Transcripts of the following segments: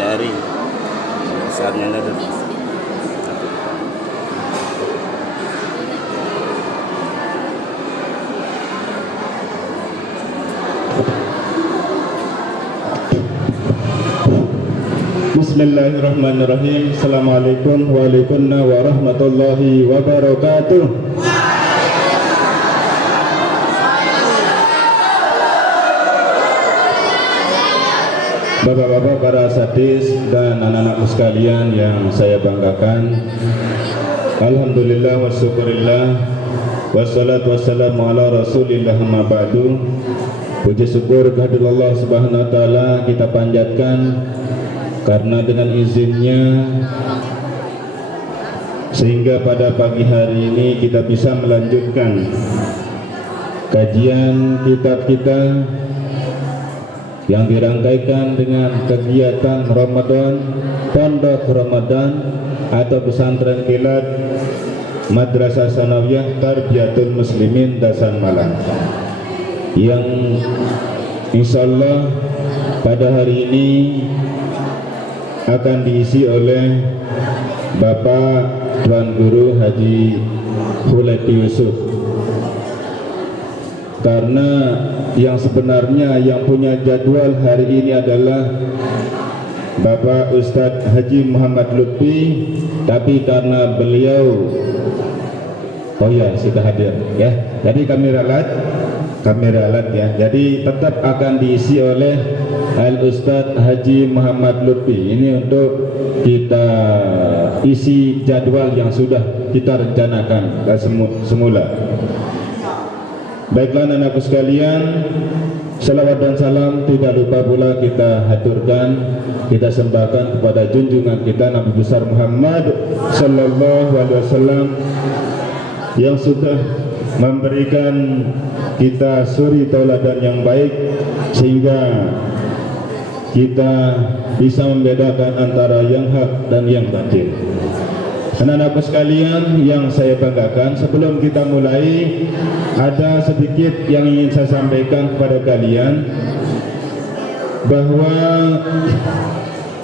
materi besarnya ada. Bismillahirrahmanirrahim. Assalamualaikum warahmatullahi wabarakatuh. Bapak-bapak, para asatidz dan anak-anakku sekalian yang saya banggakan, alhamdulillah wa syukurillah wassalatu wassalamu ala rasulillah amma ba'du. Puji syukur kehadirat Allah Subhanahu wa taala kita panjatkan, karena dengan izinnya sehingga pada pagi hari ini kita bisa melanjutkan kajian kitab kita yang dirangkaikan dengan kegiatan Ramadan, Pondok Ramadan atau pesantren kilat Madrasah Sanawiyah Tarbiyatul Muslimin Dasan Malang, yang insyaallah pada hari ini akan diisi oleh Bapak Tuan Guru Haji Hulaiti Yusuf. Karena yang sebenarnya yang punya jadwal hari ini adalah Bapak Ustadz Haji Muhammad Lutfi, tapi karena beliau sudah hadir ya, jadi kami ralat ya, jadi tetap akan diisi oleh Al Ustadz Haji Muhammad Lutfi. Ini untuk kita isi jadwal yang sudah kita rencanakan semula. Baiklah anak-anakku sekalian, salawat dan salam tidak lupa pula kita haturkan, kita sembahkan kepada junjungan kita Nabi besar Muhammad sallallahu alaihi wasallam yang sudah memberikan kita suri tauladan yang baik sehingga kita bisa membedakan antara yang hak dan yang batil. Anak-anakku sekalian yang saya banggakan, sebelum kita mulai ada sedikit yang ingin saya sampaikan kepada kalian, bahwa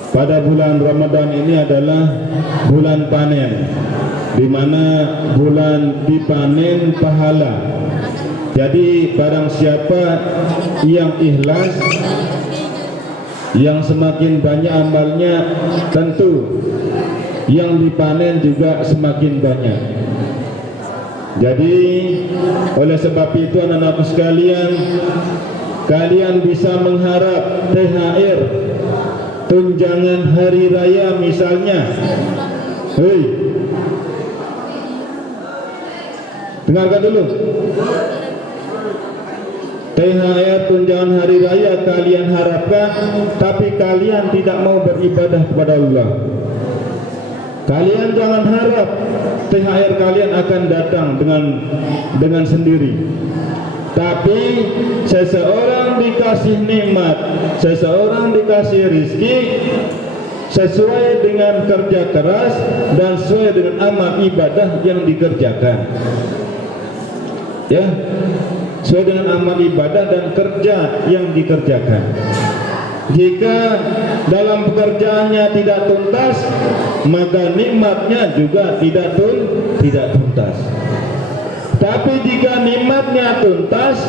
pada bulan Ramadan ini adalah bulan panen, di mana bulan dipanen pahala. Jadi barang siapa yang ikhlas, yang semakin banyak amalnya, tentu yang dipanen juga semakin banyak. Jadi oleh sebab itu anak-anakku sekalian, kalian bisa mengharap THR, tunjangan hari raya misalnya. Hei, dengarkan dulu. THR tunjangan hari raya kalian harapkan, tapi kalian tidak mau beribadah kepada Allah. Kalian jangan harap THR kalian akan datang dengan sendiri. Tapi seseorang dikasih nikmat, seseorang dikasih rizki sesuai dengan kerja keras dan sesuai dengan amal ibadah yang dikerjakan. Ya, sesuai dengan amal ibadah dan kerja yang dikerjakan. Jika dalam pekerjaannya tidak tuntas, maka nikmatnya juga tidak tuntas. Tapi jika nikmatnya tuntas,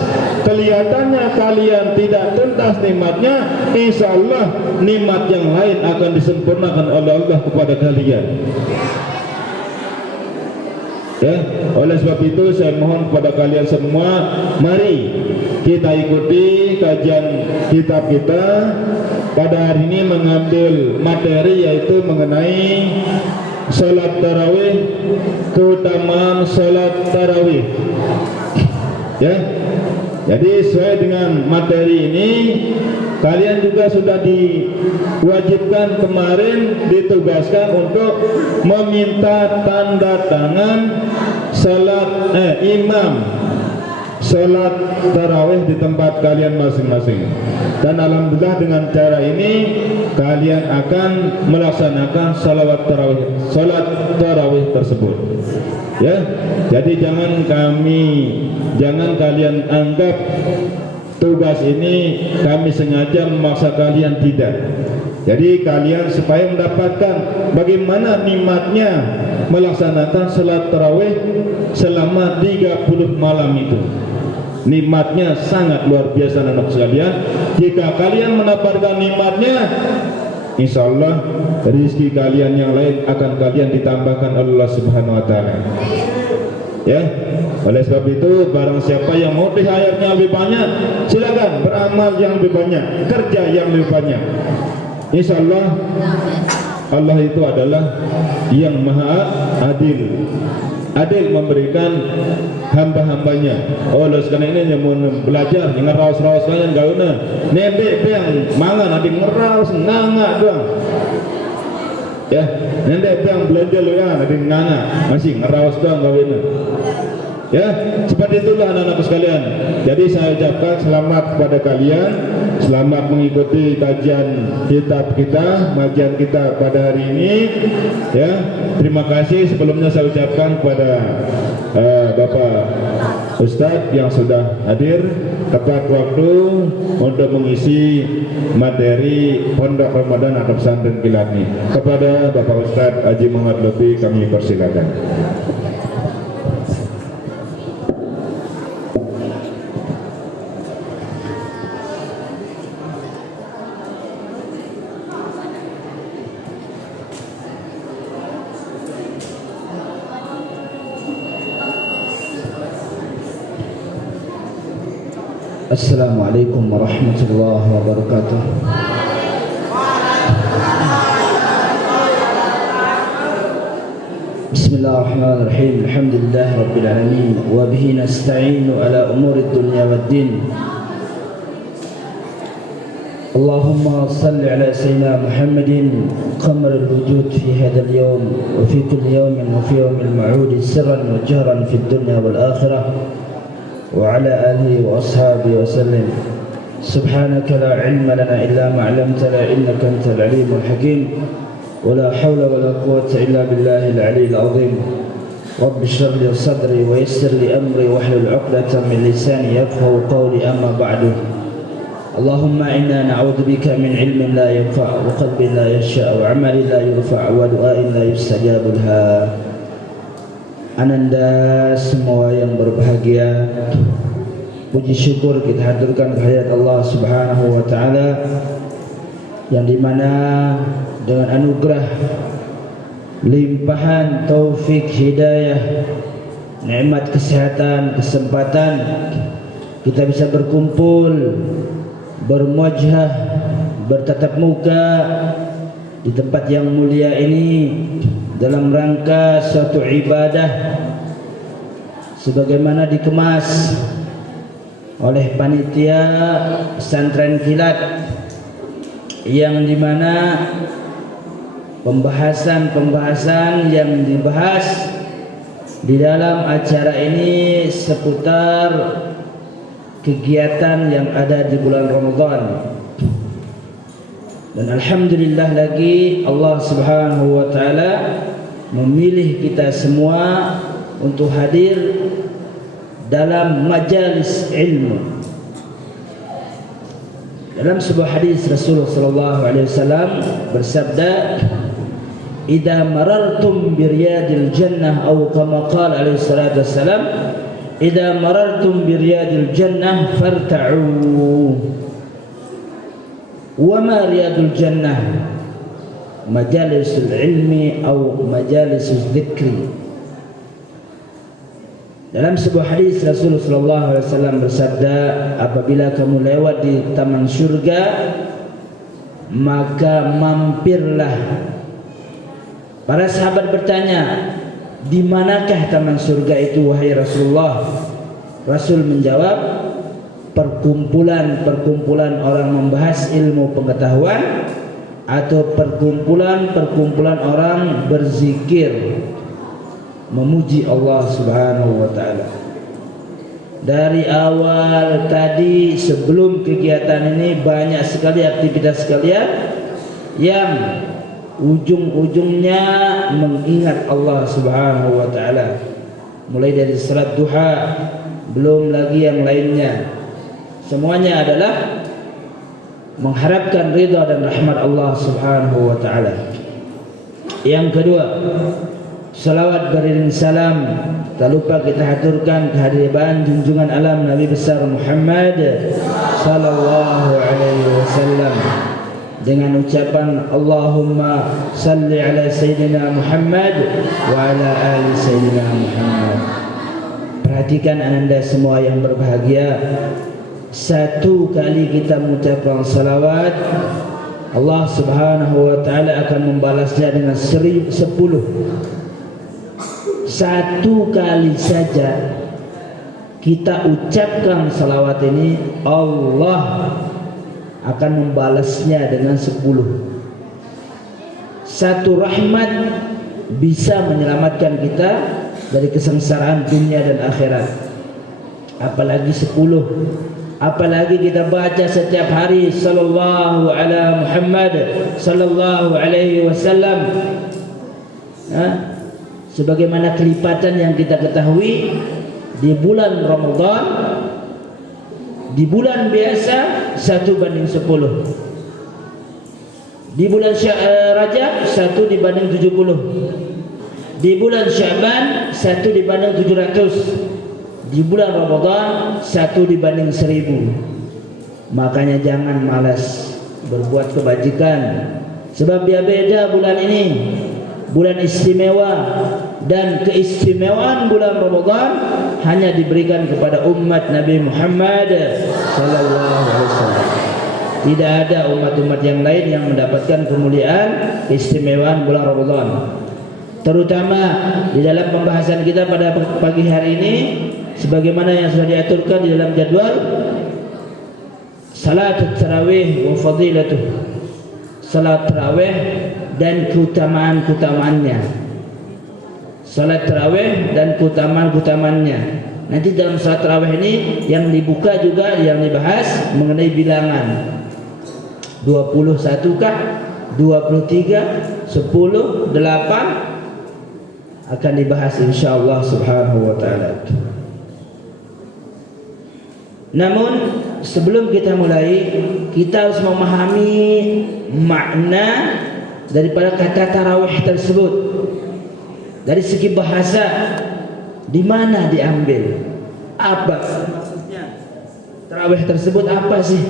kelihatannya kalian tidak tuntas nikmatnya, insya Allah nikmat yang lain akan disempurnakan oleh Allah kepada kalian. Ya, oleh sebab itu saya mohon kepada kalian semua, mari kita ikuti kajian kitab kita. Pada hari ini mengambil materi yaitu mengenai salat tarawih, keutamaan salat tarawih. Ya, jadi sesuai dengan materi ini, kalian juga sudah diwajibkan kemarin, ditugaskan untuk meminta tanda tangan imam salat tarawih di tempat kalian masing-masing. Dan alhamdulillah dengan cara ini kalian akan melaksanakan salat tarawih tersebut. Ya, jadi jangan kalian anggap tugas ini kami sengaja memaksa kalian, tidak. Jadi kalian supaya mendapatkan bagaimana nikmatnya melaksanakan salat tarawih selama 30 malam itu. Nikmatnya sangat luar biasa anak sekalian. Jika kalian mendapatkan nikmatnya, insya Allah rezeki kalian yang lain akan kalian ditambahkan oleh Allah Subhanahu wa taala. Ya, oleh sebab itu barang siapa yang mau THR-nya lebih banyak, silakan beramal yang lebih banyak, kerja yang lebih banyak. Insya Allah Allah itu adalah yang maha adil. Adil memberikan hamba-hambanya. Oleh karena ini yang mau belajar ngeraus-raus kalian gauna. Nembek yang mangan adi ngeraus nganga doang. Ya, nembek yang belanja lo ya adi nganga, masih ngeraus doang gauna. Ya, seperti itulah anak-anakku sekalian. Jadi saya ucapkan selamat kepada kalian, selamat mengikuti kajian kitab kita, kajian kita pada hari ini. Ya, terima kasih sebelumnya saya ucapkan kepada Bapak Ustadz yang sudah hadir tepat waktu untuk mengisi materi Pondok Ramadan atau Pesantren Kilat ini. Kepada Bapak Ustadz Haji Muhammad Lutfi kami persilakan. Assalamualaikum warahmatullahi wabarakatuh. Bismillahirrahmanirrahim. Alhamdulillah rabbil alamin wa bihi nasta'inu ala umuri dunya waddin. Allahumma salli ala sayyidina Muhammadin qamaril wujud fi hadzal yawm wa fi kulli yawmin wa fi yawmil ma'ud sirran wa jahran fid dunya wal akhirah وعلى آله وأصحابه وسلم. سبحانك لا علم لنا إلا ما علمتنا إنك أنت العليم الحكيم ولا حول ولا قوة إلا بالله العلي العظيم. رب اشرح لي صدري ويسر لي أمري واحلل عقدة من لساني يفقهوا قولي. أما بعد، اللهم إنا نعوذ بك من علم لا ينفع وقلب لا يخشع وعمل لا يرفع ودعاء لا يستجاب لها. Ananda semua yang berbahagia, puji syukur kita haturkan kehadirat Allah Subhanahu wa taala yang dimana dengan anugerah limpahan taufik hidayah, nikmat kesehatan, kesempatan kita bisa berkumpul, bermuajah, bertatap muka di tempat yang mulia ini dalam rangka suatu ibadah sebagaimana dikemas oleh panitia pesantren kilat, yang dimana pembahasan yang dibahas di dalam acara ini seputar kegiatan yang ada di bulan Ramadan. Dan alhamdulillah lagi Allah Subhanahu wa taala memilih kita semua untuk hadir dalam majalis ilmu. Dalam sebuah hadis Rasulullah sallallahu alaihi wasallam bersabda, "Idza marartum bi riyadil jannah," atau kama qala alaihi salatu wassalam, "Idza marartum bi riyadil jannah farta'u." Wa ma riyadul jannah? Majalisul ilmi atau majalisul dzikri. Dalam sebuah hadis Rasulullah sallallahu alaihi wasallam bersabda, apabila kamu lewat di taman surga, maka mampirlah. Para sahabat bertanya, di manakah taman surga itu wahai Rasulullah? Rasul menjawab, perkumpulan-perkumpulan orang membahas ilmu pengetahuan atau perkumpulan-perkumpulan orang berzikir memuji Allah Subhanahu wa taala. Dari awal tadi sebelum kegiatan ini banyak sekali aktivitas sekalian yang ujung-ujungnya mengingat Allah Subhanahu wa taala. Mulai dari salat duha, belum lagi yang lainnya. Semuanya adalah mengharapkan ridha dan rahmat Allah Subhanahu wa taala. Yang kedua, salawat beriring salam tak lupa kita haturkan kehadiran junjungan alam Nabi besar Muhammad sallallahu alaihi wasallam dengan ucapan Allahumma salli ala sayyidina Muhammad wa ala ali sayyidina Muhammad. Perhatikan ananda semua yang berbahagia, satu kali kita mengucapkan salawat, Allah Subhanahu wa taala akan membalasnya dengan 10. Satu kali saja kita ucapkan salawat ini, Allah akan membalasnya dengan 10. Satu rahmat bisa menyelamatkan kita dari kesengsaraan dunia dan akhirat, apalagi 10. Apalagi kita baca setiap hari sallallahu ala Muhammad sallallahu alaihi wasallam. Sebagaimana kelipatan yang kita ketahui di bulan Ramadan, di bulan biasa 1:10, di bulan Rajab 1:70, di bulan Syaban 1:700, di bulan Ramadan 1:1000. Makanya jangan malas berbuat kebajikan, sebab dia beda bulan ini, bulan istimewa, dan keistimewaan bulan Ramadan hanya diberikan kepada umat Nabi Muhammad sallallahu alaihi wasallam. Tidak ada umat-umat yang lain yang mendapatkan kemuliaan keistimewaan bulan Ramadan. Terutama di dalam pembahasan kita pada pagi hari ini, sebagaimana yang sudah diaturkan di dalam jadwal, salat tarawih wa fadilatuh, salat tarawih dan keutamaan-keutamaannya. Salat tarawih dan keutamaan-keutamaannya. Nanti dalam salat tarawih ini yang dibuka juga, yang dibahas mengenai bilangan 21 kah, 23, 10, 8 akan dibahas insyaallah subhanahu wa ta'ala. Namun sebelum kita mulai, kita harus memahami makna daripada kata tarawih tersebut. Dari segi bahasa, di mana diambil? Apa maksudnya? Tarawih tersebut apa sih?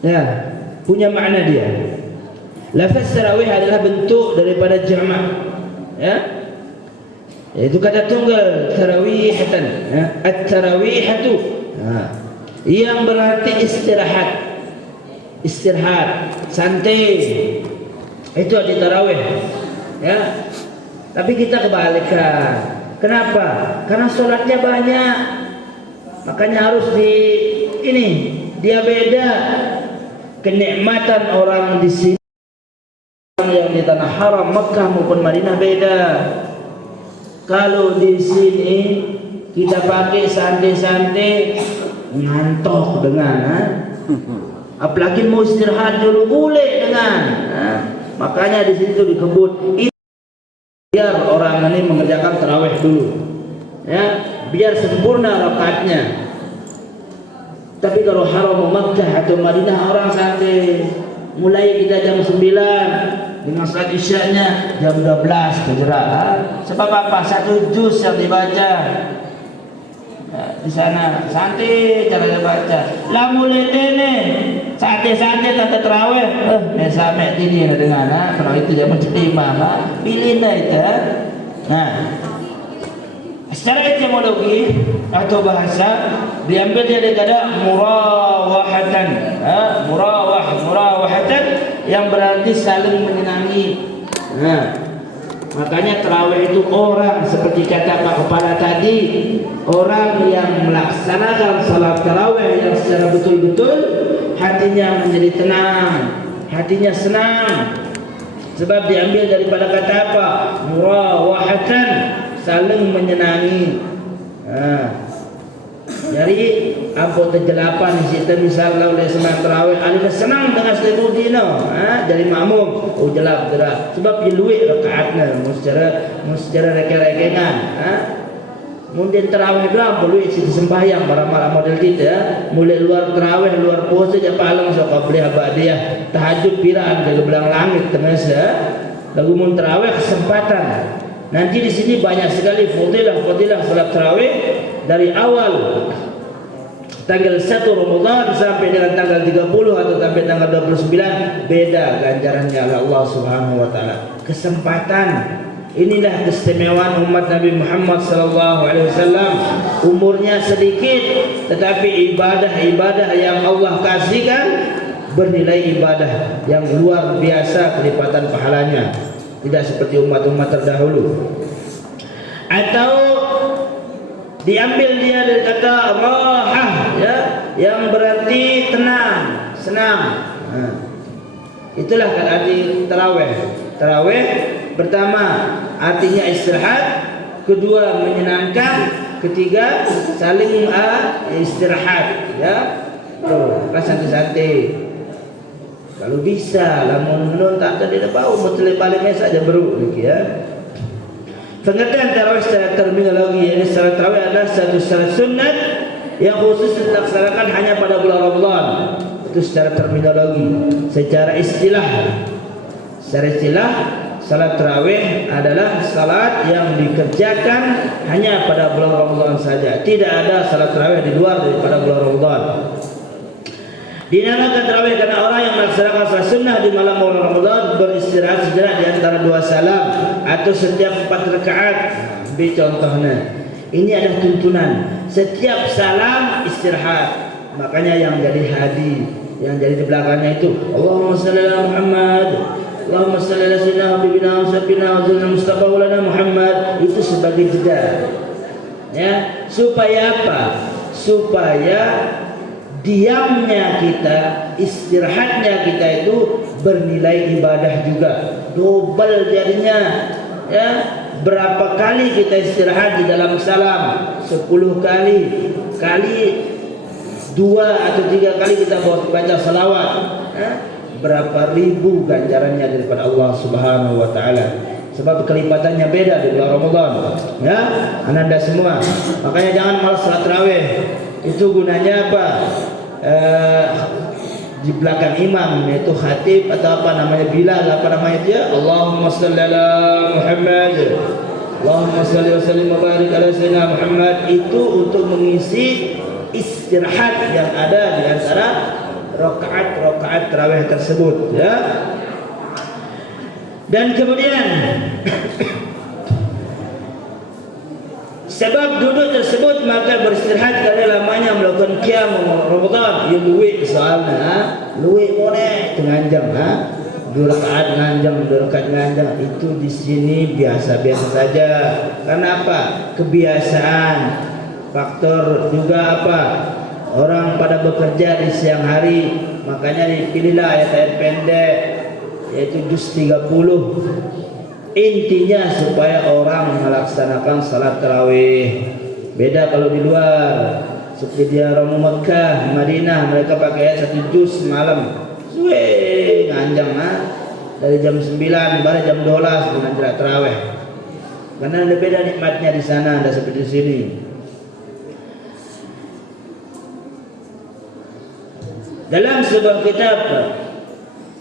Ya, punya makna dia. Lafaz tarawih adalah bentuk daripada jamak. Ya, itu kata tunggal tarawihatan, ya, at-tarawihatu, yang berarti istirahat, santai, itu arti tarawih. Ya, tapi kita kebalikan. Kenapa? Karena sholatnya banyak, makanya harus dia beda. Kenikmatan orang di sini yang di tanah haram Mekah maupun Madinah beda. Kalau di sini kita pakai santai-santai, ngantuk dengan, apalagi mau istirahat dulu boleh dengan. Makanya di situ dikebut biar orang ini mengerjakan tarawih dulu, ya, biar sempurna rakaatnya. Tapi kalau haram Makkah atau Madinah orang santai, mulai kita jam 9 dengan salat isyaknya jam 12 bergerak. Sebab apa? Satu juz yang dibaca di sana, santai cara baca. Lah mulai dene santai-santai tanda tarawih, sampai ini ada dengan, kalau itu jam 5 pilih itu. Nah, secara etimologi atau bahasa diambil dari kata murawahatan, murawahatan yang berarti saling menyenangi. Nah, makanya tarawih itu orang, seperti kata Pak Kepala tadi, orang yang melaksanakan salat tarawih yang secara betul-betul, hatinya menjadi tenang, hatinya senang. Sebab diambil daripada kata apa? Murawahatan, saling menyenangi. Jadi apa kejelapan kita misalnya oleh sembahyang tarawih, alih senang dengan seluruh dino, jadi makmum, jelap gerak. Sebab diluik rakaatnya, secara reka-rekengan. Mungkin terawih doang perlu isi sembahyang para model kita. Mulai luar terawih, luar puasa aja paling sok qabliyah ba'diyah, tahajud piraan ke belang langit tengah lagu mun terawih kesempatan. Nanti di sini banyak sekali fadilah salat terawih dari awal tanggal 1 Ramadan sampai dengan tanggal 30 atau sampai tanggal 29 beda ganjarannya oleh Allah Subhanahu wa taala. Kesempatan. Inilah keistimewaan umat Nabi Muhammad SAW. Umurnya sedikit, tetapi ibadah-ibadah yang Allah kasihkan bernilai ibadah yang luar biasa kelipatan pahalanya. Tidak seperti umat-umat terdahulu. Atau diambil dia dari kata rahah, ya, yang berarti tenang, senang. Itulah kan arti tarawih. Tarawih pertama artinya istirahat, kedua menyenangkan, ketiga saling istirahat, ya. Tuh, santai-santai. Kalau bisa, lamun menun tak ada dia bau, betul balik saja baru lagi, ya. Pengertian tarawih secara terminologi, yakni salat tarawih adalah satu salat sunat yang khusus dilaksanakan hanya pada bulan Ramadan. Itu secara terminologi. Secara istilah, salat tarawih adalah salat yang dikerjakan hanya pada bulan Ramadan saja. Tidak ada salat tarawih di luar daripada bulan Ramadan. Dinamakan tarawih karena orang yang melaksanakan salat sunnah di malam bulan Ramadan beristirahat sejenak di antara dua salam atau setiap 4 rakaat. Ambil contohnya. Ini adalah tuntunan. Setiap salam istirahat. Makanya yang jadi hadi, yang jadi di belakangnya itu Allahumma shalli ala Muhammad, Allahumma shalli ala sayyidina habibina wa sayyidina wa sayyidina Mustafa wa lana Muhammad, itu sebagai jeda. Ya, supaya apa? Supaya diamnya kita, istirahatnya kita itu bernilai ibadah juga, double jadinya, ya. Berapa kali kita istirahat di dalam salam? 10 kali, kali 2 atau 3 kali kita baca salawat, ya. Berapa ribu ganjarannya daripada Allah Subhanahu wa taala. Sebab kelipatannya beda di bulan Ramadan, ya. Anda semua, makanya jangan malas salat tarawih. Itu gunanya apa? Di belakang imam, yaitu khatib atau apa namanya, Bilal, apa namanya dia, Allahumma shalli ala Muhammad, Allahumma shalli wa sallim wa barik ala sayyidina Muhammad. Itu untuk mengisi istirahat yang ada di antara rakaat tarawih tersebut, ya. Dan kemudian sebab duduk tersebut maka beristirahat karena lamanya melakukan qiyam Ramadan. Yang luwih soalnya, luwih boleh tenganjang, 2 rakaat nganjang, 2 rakaat nganjang, itu di sini biasa-biasa saja. Karena apa? Kebiasaan. Faktor juga apa? Orang pada bekerja di siang hari, makanya dipilihlah ayat-ayat pendek, yaitu juz 30. Intinya supaya orang melaksanakan salat tarawih. Beda kalau di luar, seperti di orang Mekah, Madinah, mereka pakai ayat 1 juz malam. Suwe nganjang, dari jam 9 sampai jam 12 dengan salat tarawih. Karena ada beda nikmatnya di sana, ada seperti di sini. Dalam sebuah kitab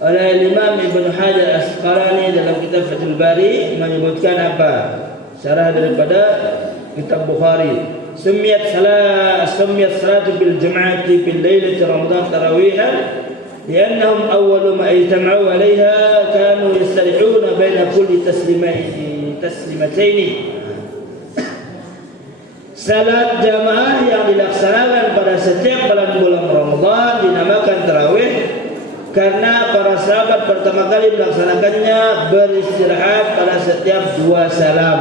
oleh Imam Ibn Hajar Asqalani dalam kitab Fathul Bari menyebutkan apa? Syarah daripada kitab Bukhari. Sumiyat salatu bil jam'ati bil lailati Ramadan tarawihan li'annahum awwalu ma ijtama'u 'alayha kanu yastarihuna baina kulli taslimataini. Salat jamaah yang dilaksanakan pada setiap bulan Ramadan dinamakan tarawih karena para sahabat pertama kali melaksanakannya beristirahat pada setiap 2 salam.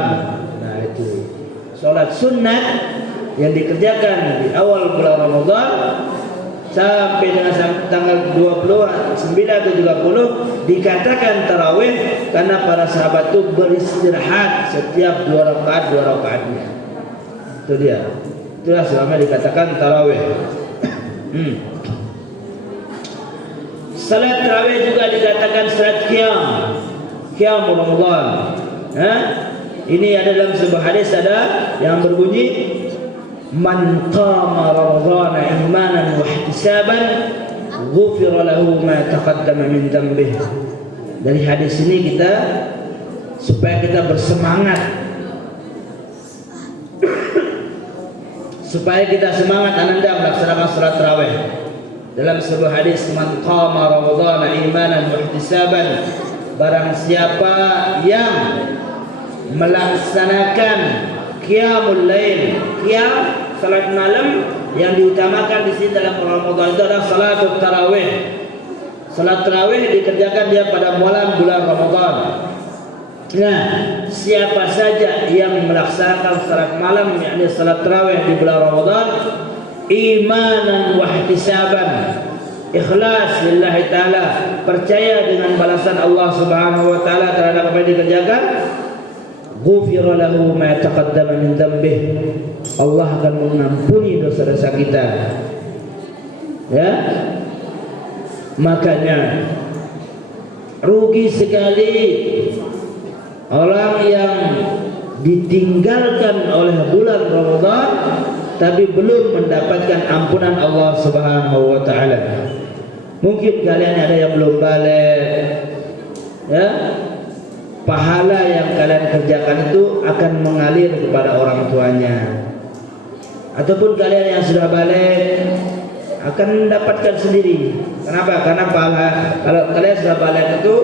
Nah itu salat sunat yang dikerjakan di awal bulan Ramadan sampai dengan tanggal 29 atau 30 dikatakan tarawih karena para sahabat itu beristirahat setiap 2 rakaatnya. Itu dia. Itulah sebabnya dikatakan tarawih. Salat tarawih juga dikatakan salat qiyam Ramadan. Ini ada dalam sebuah hadis ada yang berbunyi man qama ramadhana imanan wa ihtisaban ghufira lahu ma taqaddama min dhanbihi. Dari hadis ini kita supaya kita bersemangat, supaya kita semangat ananda melaksanakan salat tarawih. Dalam sebuah hadis man qama ramadhana imanan wa ihtisaban, barang siapa yang melaksanakan qiyamul lail, qiyam salat malam yang diutamakan di sini dalam Ramadan itu adalah salat tarawih. Salat tarawih dikerjakan dia pada malam bulan Ramadan. Nah, siapa saja yang melaksanakan salat malam yakni salat tarawih di bulan Ramadan imanan wa ihtisaban, ikhlas lillahi taala, percaya dengan balasan Allah Subhanahu wa taala terhadap apa yang dikerjakan, ghufira lahu ma taqaddama min dhanbih, Allah akan mengampuni dosa-dosa kita. Ya, makanya rugi sekali orang yang ditinggalkan oleh bulan Ramadan tapi belum mendapatkan ampunan Allah Subhanahu wa taala. Mungkin kalian ada yang belum balik, ya, pahala yang kalian kerjakan itu akan mengalir kepada orang tuanya. Ataupun kalian yang sudah balik akan mendapatkan sendiri. Kenapa? Karena pahala, kalau kalian sudah balik itu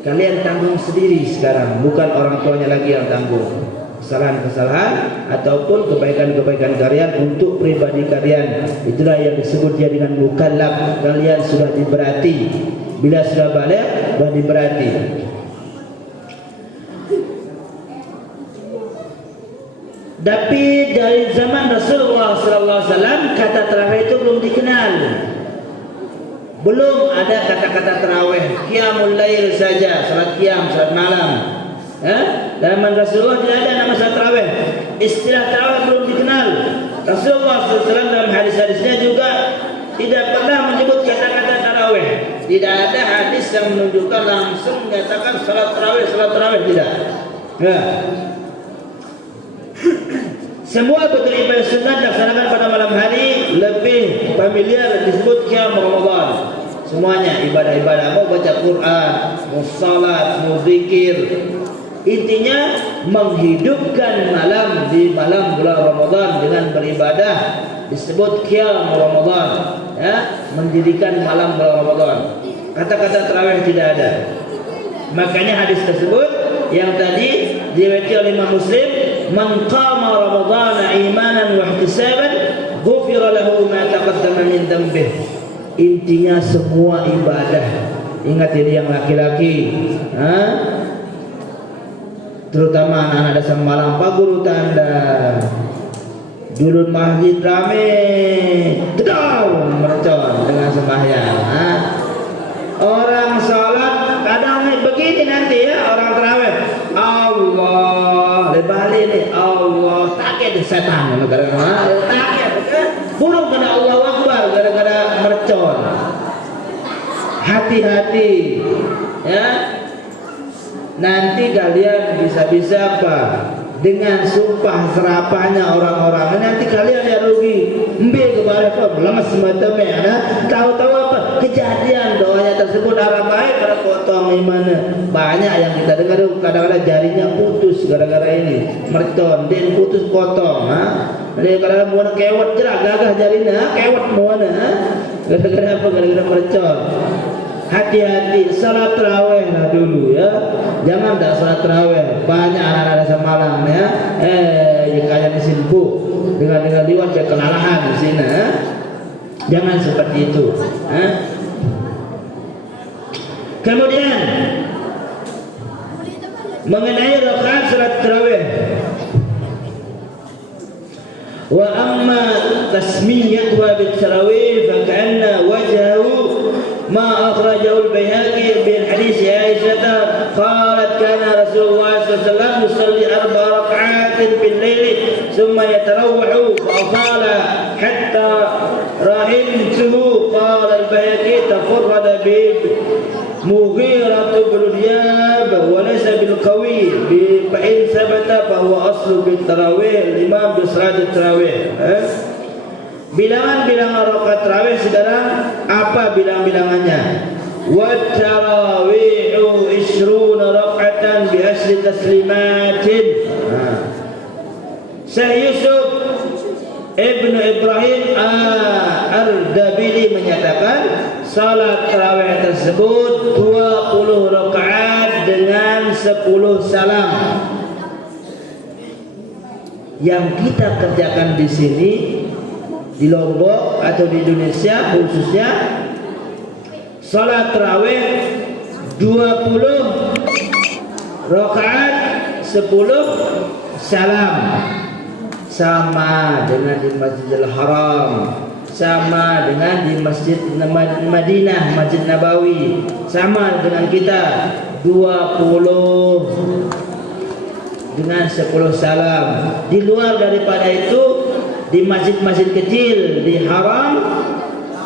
kalian tanggung sendiri sekarang, bukan orang tuanya lagi yang tanggung. Kesalahan-kesalahan ataupun kebaikan-kebaikan kalian untuk pribadi kalian, itulah yang disebut dia dengan mukallaf. Kalian sudah diberati. Bila sudah balik, sudah diberati. Tapi dari zaman Rasulullah SAW kata tarawih itu belum dikenal. Belum ada kata-kata tarawih, qiyamul lail saja, salat qiyam, salat malam. Zaman Rasulullah tidak ada nama salat tarawih. Istilah tarawih belum dikenal. Rasulullah SAW dalam hadis-hadisnya juga tidak pernah menyebut kata-kata tarawih. Tidak ada hadis yang menunjukkan langsung menyatakan salat tarawih tidak. Ya. Semua bentuk ibadah sunnah dilaksanakan pada malam hari lebih familiar disebut qiyam Ramadan. Semuanya ibadah-ibadah, mau baca Quran, mau salat, mau zikir. Intinya menghidupkan malam di malam bulan Ramadan dengan beribadah disebut qiyam Ramadan, ya, mendirikan malam bulan Ramadan. Kata-kata tarawih tidak ada. Makanya hadis tersebut yang tadi diriwayatkan oleh Imam Muslim, man qama ramadhana imanan wa ihtisaban ghufira lahu ma taqaddama min dhanbihi. Intinya semua ibadah, ingat ini yang laki-laki, terutama anak-anak dasar Malang, Pak Guru tanda julun masjid rame, dedau mercon dengan sembahyang. Orang salat kadang begini nanti ya, orang tarawih, Allah lebali nih, Allah takut setan, gara-gara takut, burung kena Allah Akbar gara-gara mercon. Hati-hati, ya. Nanti kalian bisa-bisa apa? Dengan sumpah serapahnya orang-orang, nanti kalian yang rugi. Mbe kebalik apa? Lemas semacamnya. Tahu-tahu apa? Kejadian doanya tersebut arah baik pada potong gimana? Banyak yang kita dengar kadang-kadang jarinya putus gara-gara ini mercon, dan putus potong. Jadi kadang-kadang muana kewat jerak gagah jarinya, kewat muana. Gara-gara apa? Gara-gara mercon. Hati-hati, salat tarawih lah dulu ya. Jangan tak salat tarawih. Banyak anak-anak dasar Malang ya. Kalian disimpuk dengan liwat ya kelalahan di sini. Jangan seperti itu. Kemudian mengenai rakaat salat tarawih. Wa amma tasmiyatu bit tarawih fa ka'anna wajhahu ما أخرجه البيهقي من حديث عائشة قالت كان رسول الله صلى الله عليه وسلم يصلي 4 ركعات في الليل ثم يتروح فأطال حتى رحمته. قال البيهقي تفرد به مغيرة بن دياب وليس laysa bil qawi bi fa in sabata fa huwa aslu bil tarawih imam bi salat tarawih. Bilangan-bilangan rakaat tarawih sekarang apa bilangannya? Wa tarawihu 20 raka'atan bi asli taslimatin. Syekh Yusuf Ibnu Ibrahim Al-Ardabili menyatakan salat tarawih tersebut 20 rakaat dengan 10 salam. Yang kita kerjakan di sini di Lombok atau di Indonesia khususnya salat tarawih 20 rakaat 10 salam. Sama dengan di Masjidil Haram, sama dengan di Masjid Madinah, Masjid Nabawi, sama dengan kita 20 dengan 10 salam. Di luar daripada itu di masjid-masjid kecil di Haram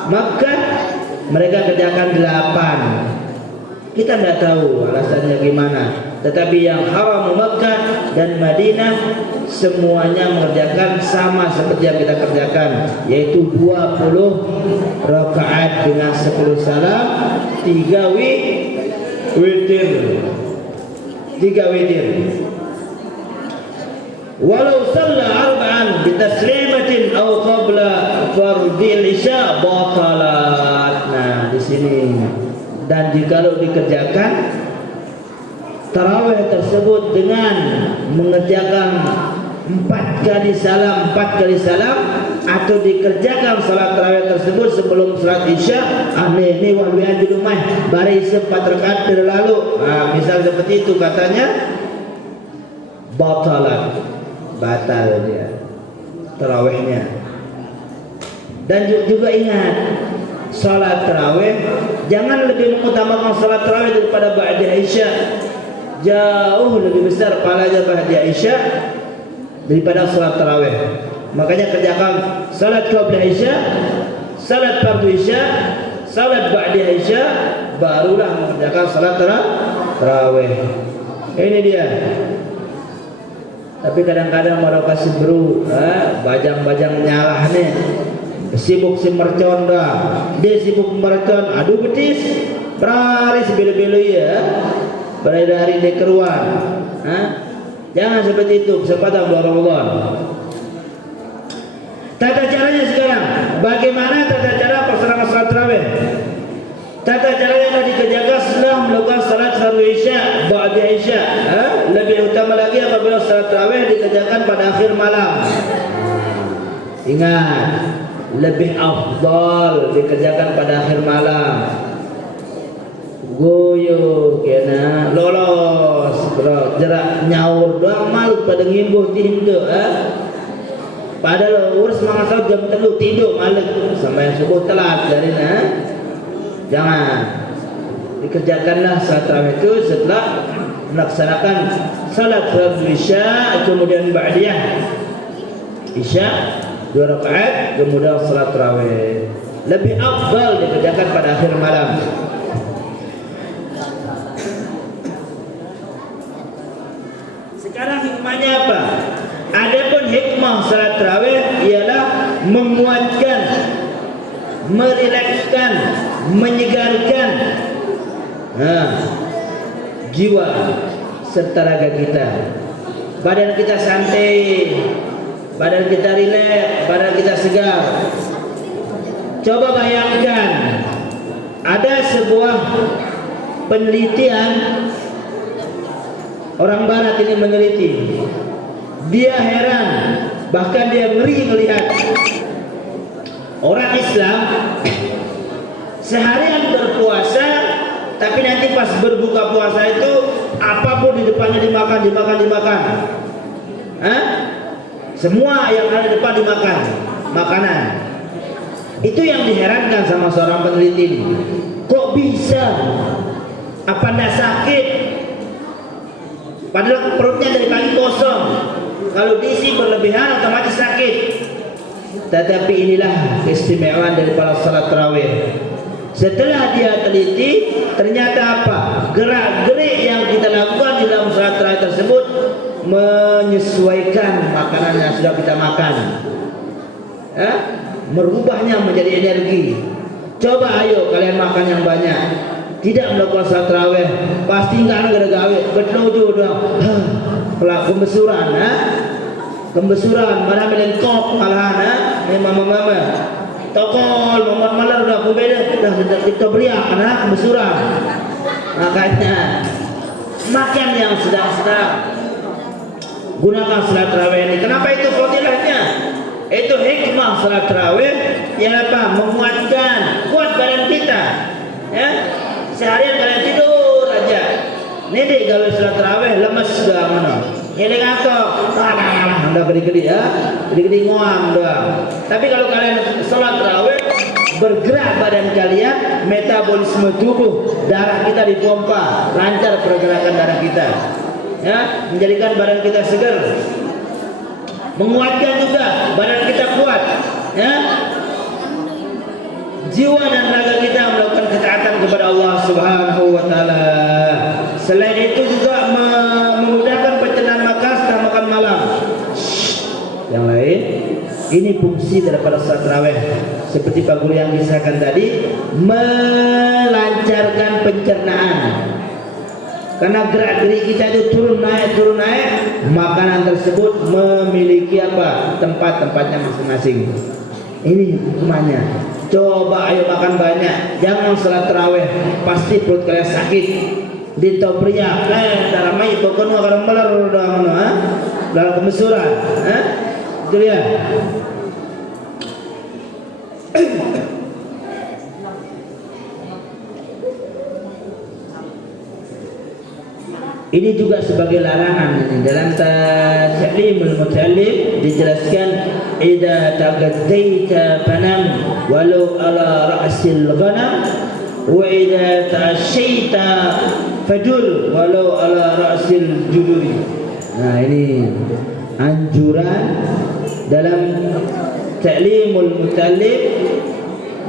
Makkah mereka kerjakan 8. Kita tidak tahu alasannya gimana. Tetapi yang Haram Makkah dan Madinah semuanya mengerjakan sama seperti yang kita kerjakan, yaitu 20 rakaat dengan 10 salam, 3 witir. Walau shalla arba'an bi taslimatin aw qabla fardil isya batalat. Nah, di sini. Dan jikalau dikerjakan tarawih tersebut dengan mengerjakan 4 kali salam atau dikerjakan salat tarawih tersebut sebelum salat isya, ini wabian di rumah bari 4 rakaat berlalu. Misal seperti itu katanya batal dia tarawihnya. Dan juga ingat salat tarawih jangan lebih mengutamakan salat tarawih daripada ba'da isya. Jauh lebih besar pahalanya ba'da isya daripada salat tarawih. Makanya kerjakan salat qabla isya, salat fardu isya, salat ba'da isya, barulah mengerjakan salat tarawih. Ini dia. Tapi kadang-kadang mau kasih beru, bajang-bajang nyalah nih, sibuk si mercon dah, dia sibuk mercon, aduh betis, beraris belu-belu ya. Dari keruan, jangan seperti itu. Kesempatan buat Ramadan. Tata caranya sekarang, bagaimana tata cara pelaksanaan salat tarawih? Tata caranya adalah dikerjakan setelah melakukan salat fardu isya, ba'da isya. Lebih utama lagi apabila salat tarawih dikerjakan pada akhir malam. Ingat, lebih afdal dikerjakan pada akhir malam. Goyo kena lolos bro, jerak nyaur doang malu pada ngimbuh tidur. Padahal urus semangat jam 3 tidur malu sampai subuh telat dari jangan. Dikerjakanlah salat tarawih itu setelah melaksanakan salat fardu isya, kemudian ba'diyah isya 2 rakaat, kemudian salat tarawih. Lebih afdal dikerjakan pada akhir malam. Sekarang hikmahnya apa? Adapun hikmah salat tarawih ialah menguatkan, merilekskan, menyegarkan jiwa serta raga kita. Badan kita santai, badan kita rileks, badan kita segar. Coba bayangkan, ada sebuah penelitian orang barat ini meneliti. Dia heran, bahkan dia ngeri melihat orang Islam seharian berpuasa, tapi nanti pas berbuka puasa itu apapun di depannya dimakan. Semua yang ada di depan dimakan makanan. Itu yang diherankan sama seorang peneliti ini. Kok bisa? Apa anda sakit? Padahal perutnya dari pagi kosong. Kalau diisi berlebihan otomatis sakit. Tetapi inilah keistimewaan daripada salat tarawih. Setelah dia teliti, ternyata apa? Gerak-gerik yang kita lakukan salat tersebut menyesuaikan makanan yang sudah kita makan, merubahnya menjadi energi. Coba ayo kalian makan yang banyak, tidak melakukan salat tarawih, pasti enggak ada gawe, berdojo doang, pelak kembesuran, kembesuran, mana melengkok malahan, mama tokol, mama malar udah beda, dah kita beriak, kembesuran. Makanya makan yang sedang-sedang, gunakan salat tarawih ini. Kenapa itu fadilahnya? Itu hikmah salat tarawih yang apa? Menguatkan, kuat badan kita. Ya, seharian kalian tidur aja, nede gawe salat tarawih lemes sudah mana? Ini ngatok, anda gede-gede ya, gede-gede ngoam doang. Tapi kalau kalian salat tarawih, bergerak badan kalian, metabolisme tubuh, darah kita dipompa, lancar pergerakan darah kita, ya, menjadikan badan kita segar, menguatkan juga badan kita kuat, ya, jiwa dan raga kita melakukan ketaatan kepada Allah Subhanahu wa taala. Selain itu juga memudahkan pencernaan makan setelah makan malam. Yang lain, ini fungsi daripada salat tarawih. Seperti Pak Guru yang kisahkan tadi, melancarkan pencernaan. Karena gerak-gerik kita itu turun naik, makanan tersebut memiliki apa? Tempat-tempatnya masing-masing. Ini hukumannya. Coba ayo makan banyak, jangan salat tarawih, pasti perut kalian sakit. Dito pria, dalam mai pokoknya akan melar dalam kemesuran, itu dia. Ini juga sebagai larangan. Dalam Ta'limul Muta'allim dijelaskan, idza taghaddaita fanam walau ala ra'sil ghanam wa idza ta'ashaita fajul walau ala ra'sil juduri. Nah, ini anjuran dalam Ta'limul Muta'allim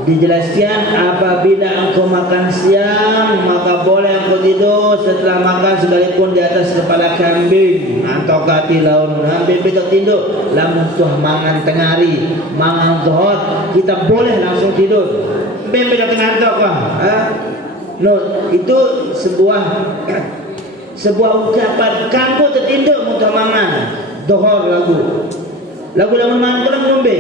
dijelaskan, apabila engkau makan siang maka boleh engkau tidur setelah makan sekalipun di atas kepala kambing atau kati laun. Hampir kita tidur lamun tuh mangan tengari, mangan zuhur, kita boleh langsung tidur. Bebek tengah tok kah? No, itu sebuah ungkapan kamu tertinduk muntah mangan zuhur lagu lamun mangan kurang ngombe.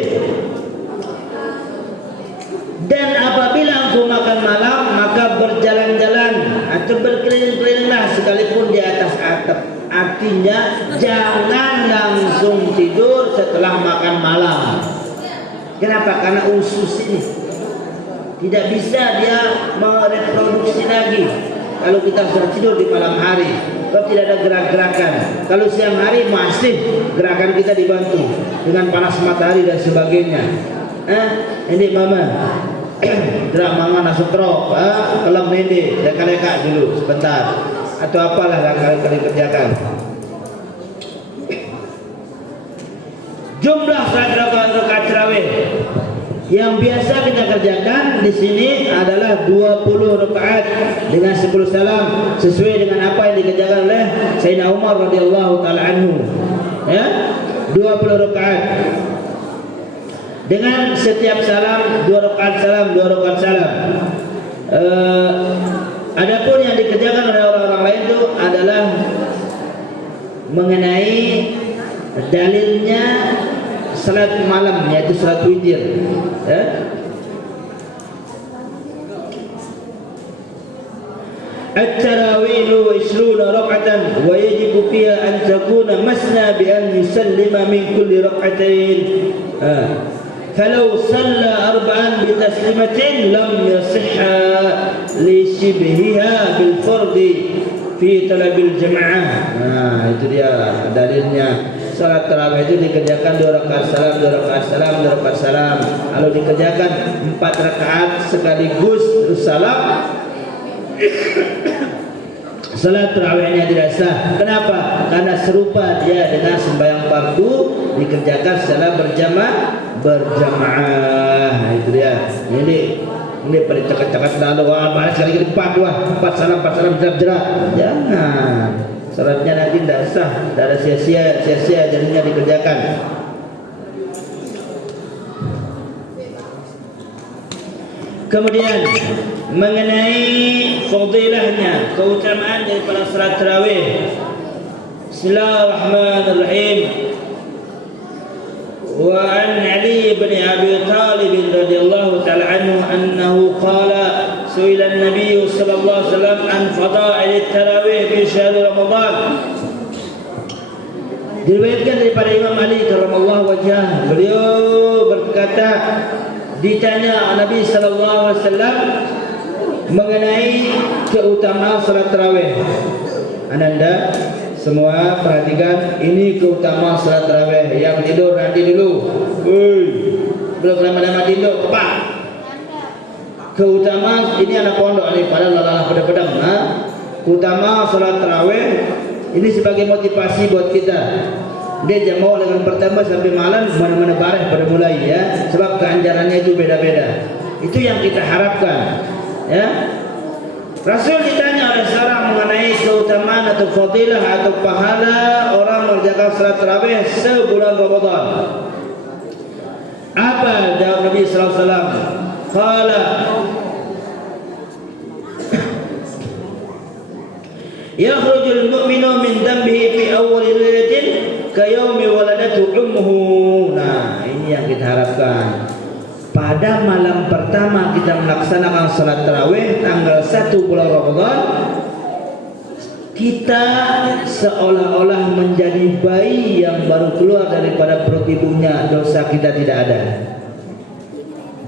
Dan apabila engkau makan malam, maka berjalan-jalan atau berkeliling-kelilinglah sekalipun di atas atap. Artinya jangan langsung tidur setelah makan malam. Kenapa? Karena usus ini tidak bisa dia mereproduksi lagi kalau kita sudah tidur di malam hari. Kalau tidak ada gerak-gerakan. Kalau siang hari masih gerakan kita dibantu dengan panas matahari dan sebagainya. Ini mama gerak mama nak setrok, kelam nende, leka-leka dulu sebentar, atau apalah yang kalian kerjakan. Jumlah rakaat tarawih yang biasa kita kerjakan di sini adalah 20 rakaat dengan 10 salam, sesuai dengan apa yang dikerjakan oleh Sayyidina Umar radhiyallahu taala anhu. Ya, 20 rakaat. Dengan setiap salam 2 rakaat salam, 2 rakaat salam. Adapun yang dikerjakan oleh orang-orang lain itu adalah mengenai dalilnya salat malam, yaitu salat witir. التراويح 20 ركعة ويجب فيها أن تكون مثنى بأن يسلم من كل ركعتين. فلو صلى 4 بتسليمة لم يصح لشبهها بالفرض في طلب الجماعة. Nah, itu dia dalilnya. Salat tarawih itu dikerjakan 2 rakaat salam, 2 rakaat salam, 2 rakaat salam. Kalau dikerjakan 4 rakaat sekaligus salam, salat tarawihnya tidak sah. Kenapa? Karena serupa dia dengan sembahyang fardu dikerjakan secara berjamaah. Itu dia. Ini pada cakap-cakap selalu balas sekali 4 salam jerat. Jangan. Salatnya nanti tidak sah, tidak ada sia-sia jadinya dikerjakan. Kemudian mengenai fadilahnya, keutamaan daripada salat tarawih. Bismillahirrahmanirrahim. Wa an Ali bin Abi Talib radhiyallahu ta'ala anhu annahu qala su'ila an-nabiy sallallahu alaihi wasallam an fada'il at-tarawih fi syahr Ramadan. Diriwayatkan daripada Imam Ali karramallahu wajhah, beliau berkata, ditanya Nabi sallallahu alaihi wasallam mengenai keutamaan salat tarawih. Ananda semua perhatikan, ini keutamaan salat tarawih. Yang tidur nanti dulu. Belum lama-lama tidur, kepak. Keutamaan ini anak pondok ini pada lalah pada pedang. Keutamaan salat tarawih ini sebagai motivasi buat kita. Dia jamaah dengan pertama sampai malam, mana-mana bareh pada mulai ya. Sebab keanjarannya itu beda-beda. Itu yang kita harapkan. Ya. Rasul ditanya oleh seorang mengenai keutamaan atau fadilah atau pahala orang mengerjakan salat tarawih sebulan Ramadan. Apa jawab Nabi sallallahu alaihi wasallam? Qala yakhrujul mu'minu min dambihi fi awwal lailatin kayawmi waladatu ummuhu. Nah, ini yang kita harapkan. Pada malam pertama kita melaksanakan salat tarawih tanggal 1 bulan Ramadan, kita seolah-olah menjadi bayi yang baru keluar daripada perut ibunya. Dosa kita tidak ada.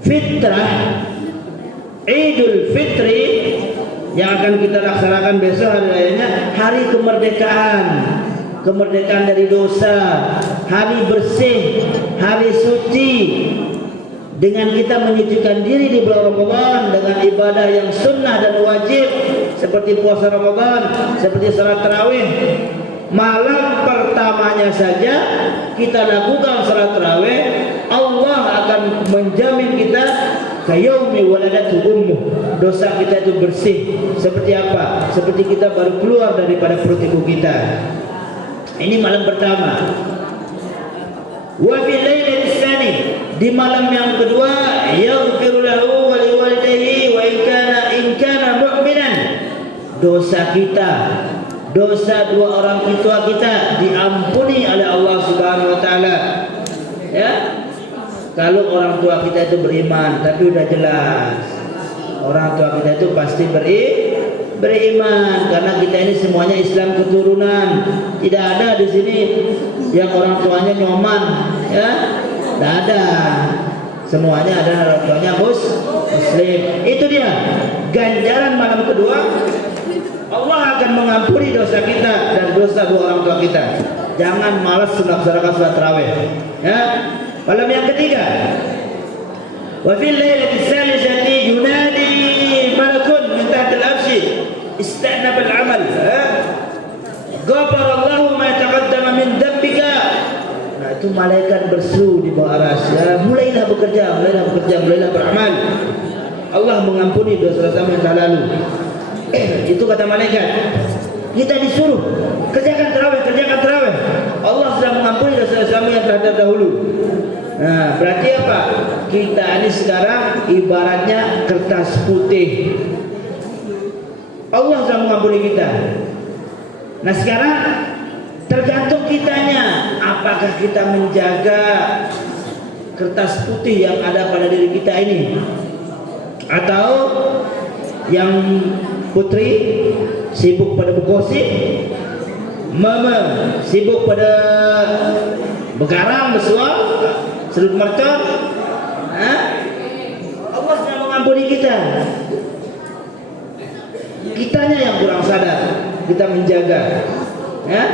Fitrah Idul Fitri yang akan kita laksanakan besok hari rayanya, hari kemerdekaan. Kemerdekaan dari dosa, hari bersih, hari suci. Dengan kita menyucikan diri di bulan Ramadan dengan ibadah yang sunnah dan wajib seperti puasa Ramadan, seperti salat tarawih. Malam pertamanya saja kita lakukan salat tarawih, Allah akan menjamin kita kayaumi waladatu ummuh. Dosa kita itu bersih. Seperti apa? Seperti kita baru keluar daripada perut ibu kita. Ini malam pertama. Wa fi lailatis tsani, di malam yang kedua, yaghfiru lahu wa liwalidayhi wa in kana mu'minan. Dosa kita, dosa dua orang tua kita diampuni oleh Allah Subhanahu wa taala. Ya. Kalau orang tua kita itu beriman, tapi udah jelas orang tua kita itu pasti beriman karena kita ini semuanya Islam keturunan. Tidak ada di sini yang orang tuanya nyoman, ya. Tidak ada. Semuanya adalah orang tuanya Muslim. Itu dia ganjaran malam kedua. Allah akan mengampuni dosa kita dan dosa dua orang tua kita. Jangan malas melaksanakan salat tarawih. Ya. Malam yang ketiga. Wa fil lailati tsalisati yunadi malakun min tahtil arshi istanab al-amal. Ghafarallahu ma taqaddama min dhanbika. Nah, itu malaikat berseru di bawah arsy. Ya, mulailah bekerja, mulailah beramal. Allah mengampuni dosa-dosa yang telah lalu. Itu kata malaikat. Kita disuruh kerjakan tarawih. Allah sudah mengampuni dosa-dosa yang telah terdahulu. Nah, berarti apa? Kita ini sekarang ibaratnya kertas putih. Allah sudah mengampuni kita. Nah, sekarang tergantung kitanya. Apakah kita menjaga kertas putih yang ada pada diri kita ini, atau yang putri sibuk pada bergosip, mama sibuk pada begarang, bersuap, serut mercon. Allah sudah mengampuni kita. Kitanya yang kurang sadar. Kita menjaga, ya,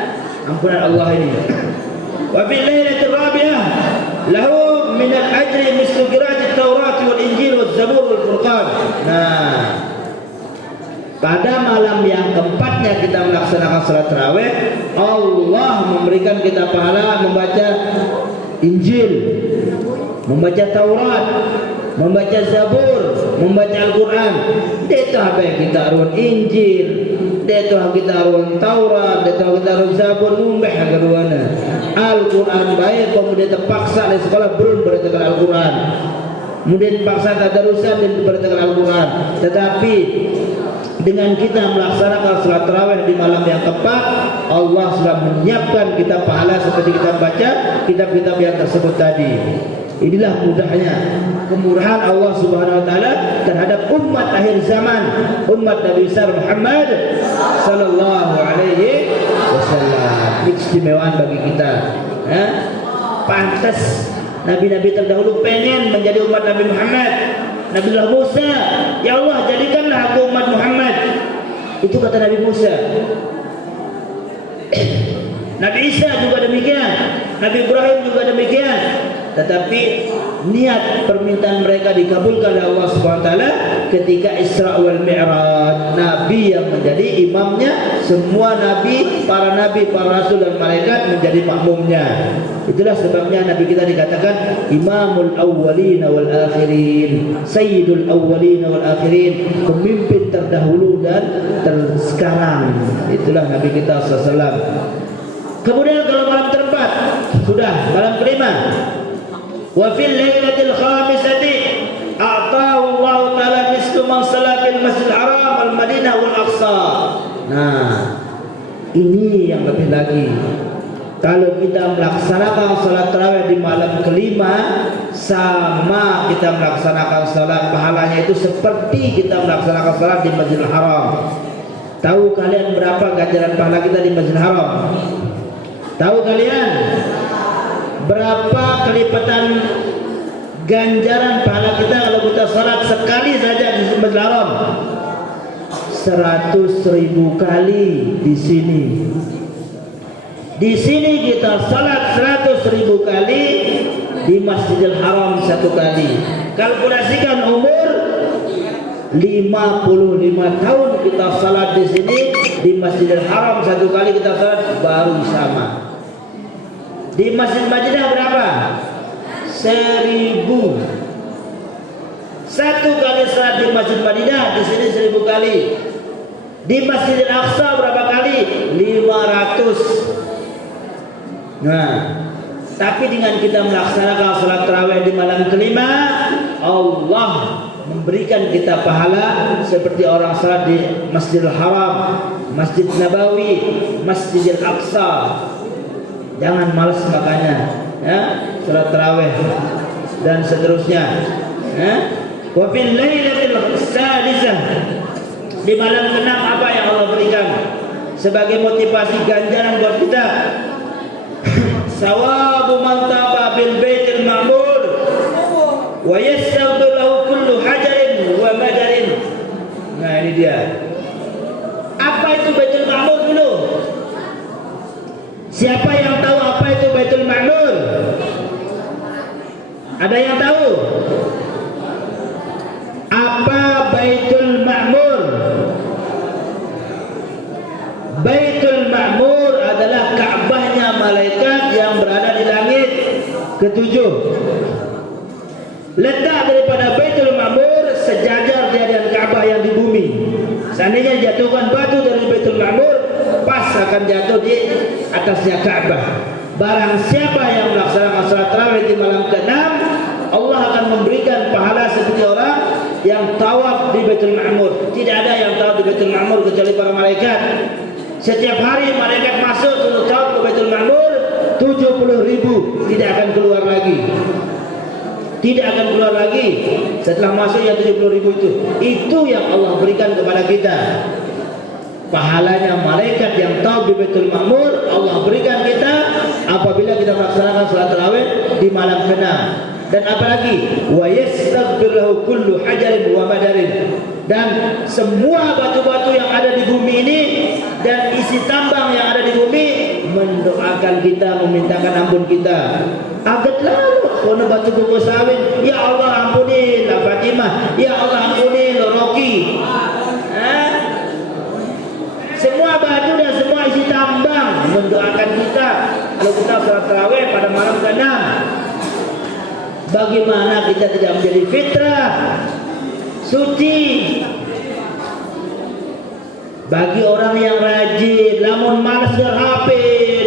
ampunan Allah ini. Wa fil lailatir rabi'ah lahu min al-ajri mislu qira'ati at-Taurat wal Injil wal Zabur wal Furqan. Nah, pada malam yang keempatnya kita melaksanakan salat tarawih, Allah memberikan kita pahala membaca Injil, membaca Taurat, membaca Zabur, membaca Al-Quran. Itu apa yang kita arun Injil, Dia tahu kita arwah Taurat, dia tahu kita arwah Zabur, mumbeh keduanya. Al-Quran baik, kemudian terpaksa di sekolah belum beritakan Al-Quran. Kemudian paksa tadarusan dan beritakan Al-Quran. Tetapi dengan kita melaksanakan salat tarawih di malam yang tepat, Allah sudah menyiapkan kita pahala seperti kita baca kitab-kitab yang tersebut tadi. Inilah mudahnya kemurahan Allah Subhanahu wa taala terhadap umat akhir zaman, umat Nabi besar Muhammad sallallahu alaihi wasallam. Keistimewaan bagi kita. Pantas nabi-nabi terdahulu pengen menjadi umat Nabi Muhammad. Nabiullah Musa, ya Allah jadikanlah aku umat Muhammad. Itu kata Nabi Musa. Nabi Isa juga demikian, Nabi Ibrahim juga demikian. Tetapi niat permintaan mereka dikabulkan oleh Allah Subhanahu wa taala ketika Isra wal Mi'raj. Nabi yang menjadi imamnya, semua nabi, para rasul dan malaikat menjadi makmumnya. Itulah sebabnya Nabi kita dikatakan Imamul Awwalin wal Akhirin, Sayyidul Awwalin wal Akhirin, pemimpin terdahulu dan sekarang. Itulah Nabi kita SAW. Kemudian kalau malam keempat, sudah malam kelima. Wa fil lailatul khamisati a'tahu Allah taala mislu man shalla fil Masjidil Haram wal Madinah wal Aqsa. Nah, ini yang lebih lagi. Kalau kita melaksanakan salat tarawih di malam kelima, sama kita melaksanakan salat, pahalanya itu seperti kita melaksanakan salat di Masjidil Haram. Tahu kalian berapa ganjaran pahala kita di Masjidil Haram? Tahu kalian berapa kelipatan ganjaran pahala kita kalau kita salat sekali saja di Masjidil Haram? 100.000 kali di sini. Di sini kita salat 100.000 kali, di Masjidil Haram 1 kali. Kalkulasikan umur 55 tahun kita salat di sini, di Masjidil Haram 1 kali kita salat baru sama. Di Masjid Madinah berapa? 1.000. 1 kali salat di Masjid Madinah, di sini 1.000 kali. Di Masjidil Aqsa berapa kali? 500. Nah, tapi dengan kita melaksanakan salat tarawih di malam kelima, Allah memberikan kita pahala seperti orang salat di Masjidil Haram, Masjid Nabawi, Masjidil Aqsa. Jangan malas makanya, ya, salat tarawih dan seterusnya. Wa fil lailatil sadisah, di malam ke-6 apa yang Allah berikan sebagai motivasi ganjaran buat kita? Sawabu man taba bil baitil ma'mur wa yastaghfir lahu kullu hajarin wa madarin. Nah, ini dia. Apa itu Baitul Ma'mur dulu? Siapa yang tahu apa itu Baitul Ma'mur? Ada yang tahu? Apa Baitul Ma'mur? Baitul Ma'mur adalah Ka'bahnya malaikat yang berada di langit ke-7. Letak daripada Baitul Ma'mur sejajar dengan Ka'bah yang di bumi. Seandainya jatuhkan batu dari Baitul Ma'mur, pas akan jatuh di atasnya Ka'bah. Barang siapa yang melaksanakan salat tarawih di malam ke-6, Allah akan memberikan pahala seperti orang yang tawaf di Baitul Ma'mur. Tidak ada yang tawaf di Baitul Ma'mur kecuali para malaikat. Setiap hari malaikat masuk untuk tawaf ke Baitul Ma'mur 70.000, tidak akan keluar lagi. Tidak akan keluar lagi setelah masuk yang 70.000 itu. Itu yang Allah berikan kepada kita. Pahalanya malaikat yang tawaf di Baitul Ma'mur Allah berikan kita apabila kita melaksanakan salat tarawih di malam ke-6. Dan apalagi wa yastaghfir lahu kullu hajarin wa madarin, dan semua batu-batu yang ada di bumi ini dan isi tambang yang ada di bumi mendoakan kita, memintakan ampun kita. Agak lalu kono batu buku sawit, ya Allah ampuni la Fatimah, ya Allah ampuni la Rocky. Semua batu dan semua isi tambang mendoakan kita kalau kita salat tarawih pada malam ke-6. Bagaimana kita tidak menjadi fitrah suci Bagi orang yang rajin, lamun malas dengan HP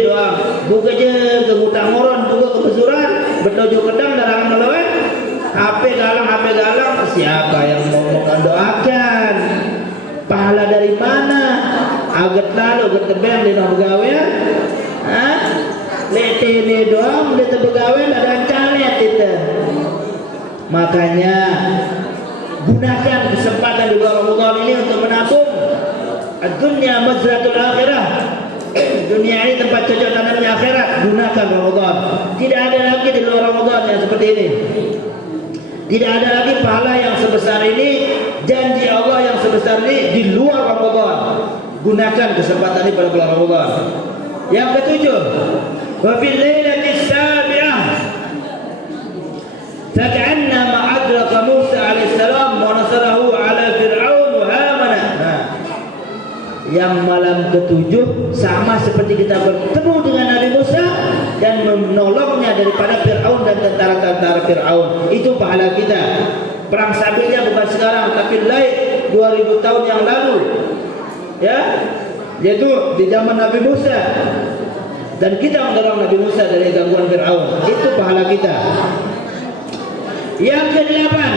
doang, buka je ke hutang moron, buka ke besuran, berdojo kedang darangan melawan. HP galang, siapa yang mau mendoakan? Pahala dari mana? Agat lalu ke tebeng di pegawaian. Letene doang di pegawaian ada calet itu. Makanya gunakan kesempatan di bulan Ramadan ini untuk menabung. Dunia mazratul akhirah. Dunia ini tempat cocok tanamnya akhirat. Gunakan Ramadan. Tidak ada lagi di luar Ramadan yang seperti ini. Tidak ada lagi pahala yang sebesar ini, janji Allah yang sebesar ini di luar Ramadan. Gunakan kesempatan ini pada bulan Ramadan. Yang ketujuh, wa fil lailatis sabi'ah faka'anna ma adraka Musa alaihissalam wa nasarahu ala Fir'aun wa Haman. Yang malam ketujuh sama seperti kita bertemu dengan Nabi Musa dan menolongnya daripada Fir'aun dan tentara-tentara Fir'aun. Itu pahala kita. Perang sabilnya bukan sekarang, tapi lain 2000 tahun yang lalu, ya, yaitu di zaman Nabi Musa. Dan kita mendorong Nabi Musa dari gangguan Fir'aun. Itu pahala kita. Yang kedelapan,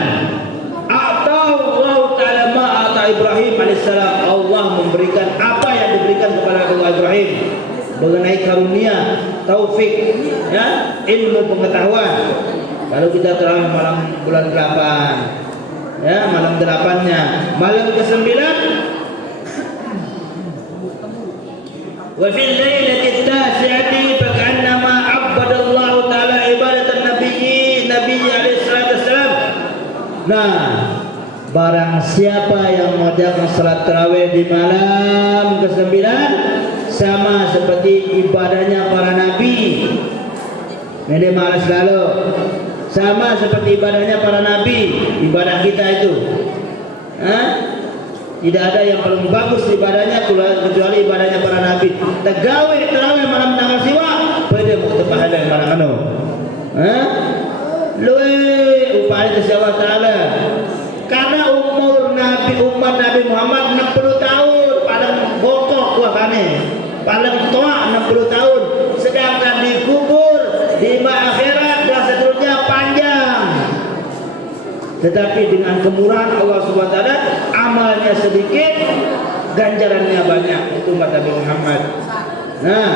Allah Ta'ala ma'ata Ibrahim alaihissalam. Allah memberikan apa yang diberikan kepada Nabi Ibrahim mengenai karunia, taufik, ya, ilmu pengetahuan. Kalau kita terawih malam bulan 8, ya, malam 8-nya, malam ke-9, wa fil lailatit tasi'ati faka'annama 'abbadallahu ta'ala ibadatan nabiyyi alaihi salatu wassalam. Nah, barang siapa yang mengerjakan salat tarawih di malam ke-9 sama seperti ibadahnya para nabi. Ini malas lalu. Sama seperti ibadahnya para nabi, ibadah kita itu. Tidak ada yang paling bagus ibadahnya kecuali ibadahnya para nabi. Tegawai tarawih malam tanggal siwa, pada muktabah ada yang mana anu. Luwe upaya Allah Ta'ala. Karena umat Nabi Muhammad 60 tahun paling bokok kuahane, paling tua 60 tahun, sedangkan dikubur di akhirat dan seterusnya panjang. Tetapi dengan kemurahan Allah Subhanahu wa taala, amalnya sedikit, ganjarannya banyak. Itu umat Nabi Muhammad. Nah,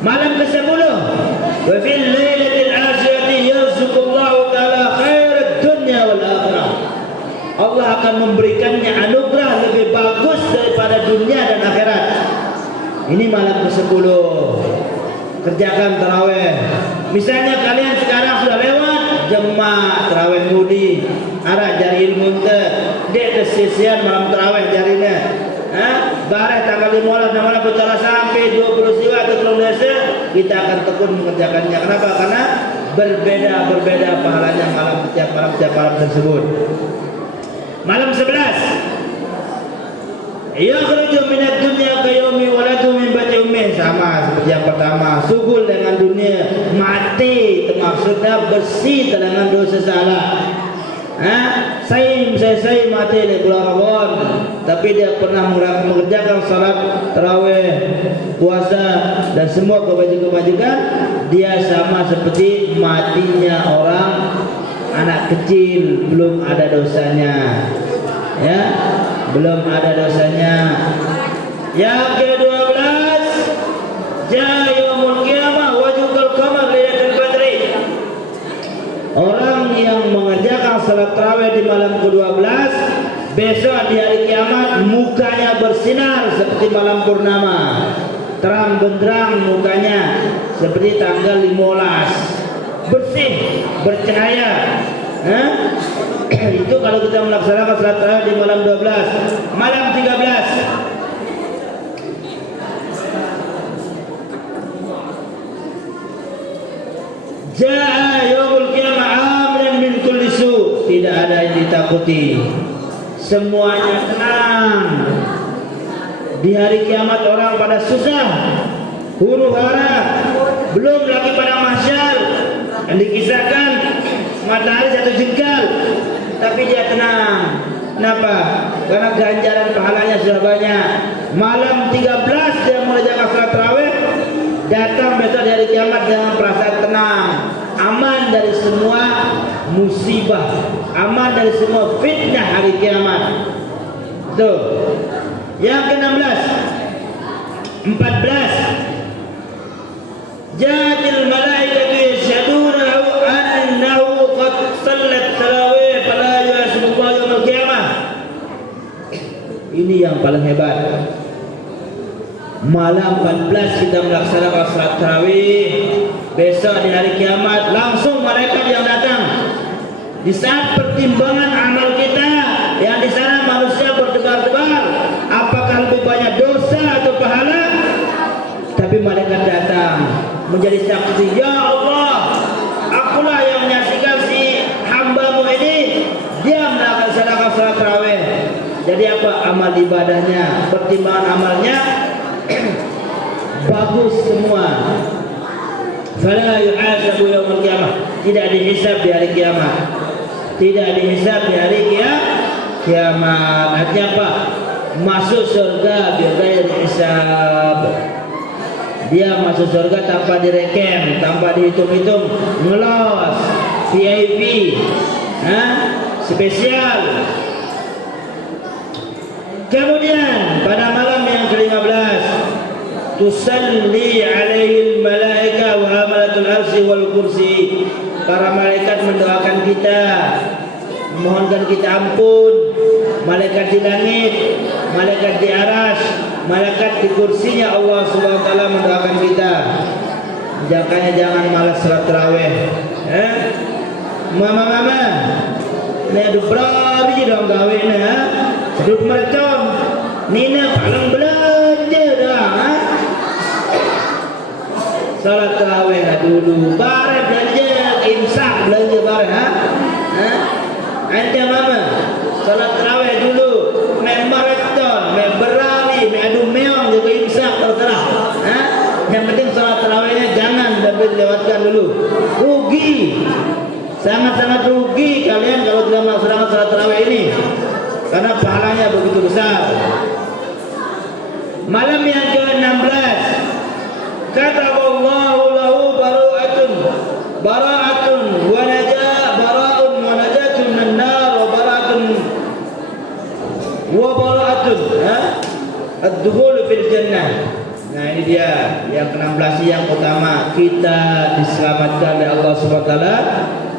malam ke-10, wa fil lailatil asyrati yarzuqullahu ta'ala khairat dunya wal akhirah. Allah akan memberikannya anugerah lebih bagus daripada dunia dan akhirat. Ini malam ke-10. Kerjakan tarawih. Misalnya kalian sekarang sudah lewat jemaah tarawih mudi, arah jari ilmu dek kesisian malam tarawih jarinya. Barang tanggal 15 namanya bicara sampai 20 siwa atau belum desa, kita akan tekun mengerjakannya. Kenapa? Karena berbeda pahalanya tiap malam tersebut. Malam 11, yakhruju minad dunya ka yaumi waladu min bati ummih. Sama seperti yang pertama, sugul dengan dunia, mati, maksudnya bersih dengan dosa salah. Saya mati di bulan Ramadan, tapi dia pernah mengerjakan salat tarawih, puasa dan semua kebajikan. Dia sama seperti matinya orang anak kecil, belum ada dosanya, ya, belum ada dosanya. Yang ke-12, jaa yaumul qiyamah wa jugal qamar lailatul badri. Orang yang mengerjakan salat tarawih di malam ke-12, besok di hari kiamat mukanya bersinar seperti malam purnama, terang benderang mukanya seperti tanggal 15, bersih, bercahaya. Itu kalau kita melaksanakan salat tarawih di malam 12. Malam 13, jaa yaumul qiyamah amran min kulli su. Tidak ada yang ditakuti, semuanya tenang. Di hari kiamat orang pada susah, huru hara, belum lagi pada mahsyar yang dikisahkan matahari satu jengkal, tapi dia tenang. Kenapa? Karena ganjaran pahalanya sudah banyak. Malam 13 dia mengerjakan salat tarawih, datang besok dari kiamat dengan perasaan tenang, aman dari semua musibah, aman dari semua fitnah hari kiamat. Tuh. Yang ke-16, 14. Ja'atil malaikatu yashhadunahu annahu qad sallat tarawih fala yuhasibullahu yaumil qiyamah. Ini yang paling hebat. Malam 14 kita melaksanakan salat tarawih, besok di hari kiamat langsung malaikat yang datang. Di saat pertimbangan amal kita, yang di sana manusia berdebar-debar, apakah lebih banyak dosa atau pahala? Tapi malaikat datang menjadi saksi, ya Allah, akulah yang menyaksikan si hambamu ini, dia melaksanakan salat tarawih. Jadi apa amal ibadahnya, pertimbangan amalnya bagus semua. Fala yuhasabu yaumil qiyamah, tidak dihisab di hari kiamat. Tidak dihisab di hari kiamat. Artinya apa? Masuk surga bighairi hisab. Dia masuk surga tanpa direken, tanpa dihitung-hitung, ngelos, VIP, spesial. Kemudian pada malam yang ke-15, tusalli alaihi malaika wa hamalatul arsy wal kursi. Para malaikat mendoakan kita, memohonkan kita ampun. Malaikat di langit, malaikat di arsy, malaikat di kursinya Allah Subhanahu wa taala mendoakan kita. Jangan malas salat tarawih. Mama, ini ada berapa dong gawe ni, Sedut mercon, Nina paling belanja dah. Salat tarawih lah dulu, bareng belanja, imsak belanja bareng, Anda mama, salat tarawih dulu, main maraton, main berlari, main adu meong juga imsak terserah. Yang penting salat tarawihnya jangan dapat lewatkan dulu. Rugi, sangat-sangat rugi kalian kalau tidak melaksanakan salat tarawih ini, karena pahalanya begitu besar. Malam yang ke-16, kata Allahu lahu bara'atun wa najatun minan nar wa bara'atun ad-dukhul fil jannah. Nah, ini dia yang ke-16 yang utama, kita diselamatkan oleh Allah Subhanahu wa taala,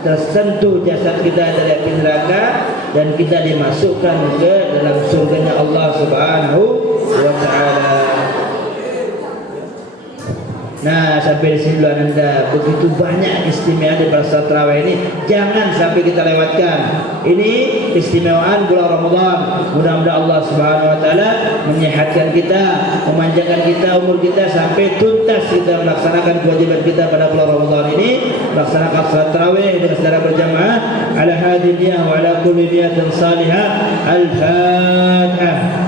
tersentuh jasad kita dari api neraka, dan kita dimasukkan ke dalam surganya Allah Subhanahu wa taala. Nah, sampai di sini dulu Anda, begitu banyak istimewa di salat tarawih ini, jangan sampai kita lewatkan. Ini istimewaan bulan Ramadan. Mudah-mudahan Allah Subhanahu wa taala menyehatkan kita, memanjangkan kita umur kita sampai tuntas kita melaksanakan kewajiban kita pada bulan Ramadan ini, melaksanakan salat tarawih dengan secara berjamaah ala hadiniyah wa ala kulli niyatin salihah. Al-Fatihah.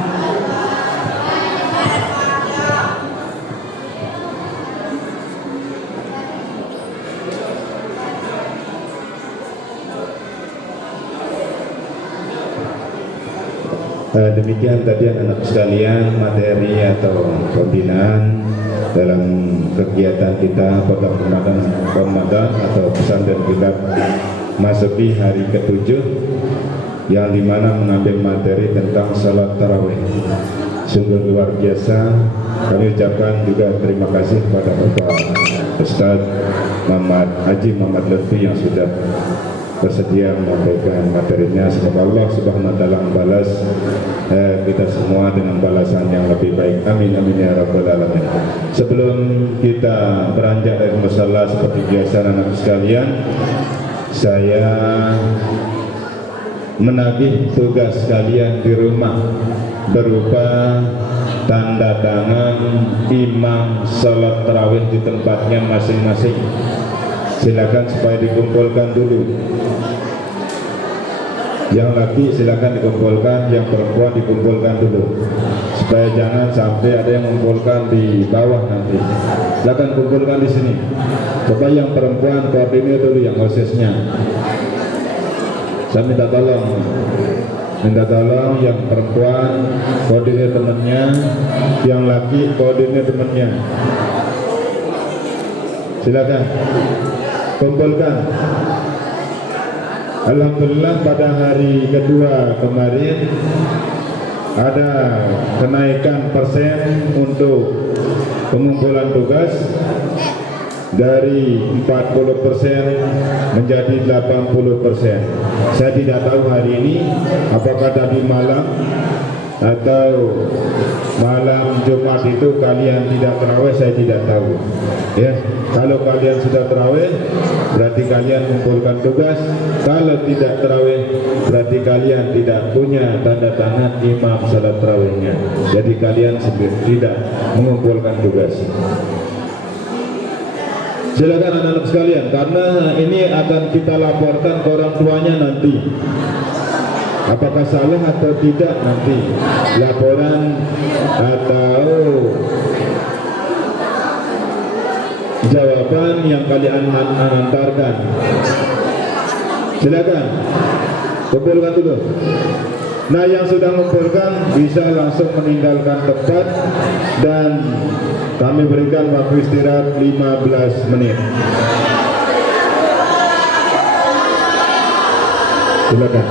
Demikian tadi anak sekalian materi atau pembinaan dalam kegiatan kita pada Ramadan atau pesantren kita masuki hari ke-7, yang dimana mengambil materi tentang salat tarawih. Sungguh luar biasa. Kami ucapkan juga terima kasih kepada Bapak Ustaz Haji Muhammad Lutfi yang sudah bersedia menyampaikan materinya. Semoga Allah Subhanahu wa taala membalas kita semua dengan balasan yang lebih baik. Amin amin ya rabbal alamin. Sebelum kita beranjak dari musala seperti biasa anak sekalian, saya menagih tugas kalian di rumah berupa tanda tangan imam salat tarawih di tempatnya masing-masing. Silakan supaya dikumpulkan dulu. Yang laki silakan dikumpulkan, yang perempuan dikumpulkan dulu, supaya jangan sampai ada yang mengumpulkan di bawah nanti. Silakan kumpulkan di sini. Coba yang perempuan koordinir dulu yang hostesnya. Saya minta tolong minta tolong yang perempuan koordinir temannya, yang laki koordinir temannya. Silakan kumpulkan. Alhamdulillah pada hari kedua kemarin ada kenaikan persen untuk pengumpulan tugas dari 40% menjadi 80%. Saya tidak tahu hari ini apakah tadi malam atau malam Jumat itu kalian tidak terawih, saya tidak tahu. Ya, kalau kalian sudah terawih berarti kalian mengumpulkan tugas. Kalau tidak terawih berarti kalian tidak punya tanda tangan imam salat terawihnya. Jadi kalian tidak mengumpulkan tugas. Silakan anak-anak sekalian, karena ini akan kita laporkan ke orang tuanya nanti. Apakah salah atau tidak nanti laporan atau jawaban yang kalian antarkan. Silakan kumpulkan dulu. Nah, yang sudah mengumpulkan bisa langsung meninggalkan tempat dan kami berikan waktu istirahat 15 menit. Silakan.